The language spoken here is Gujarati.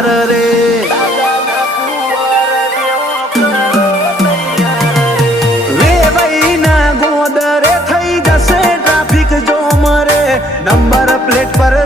તૈયાર રે વેવાઈ ના ગોદરે થઈ જશે ટ્રાફિક જો મરે નંબર પ્લેટ પર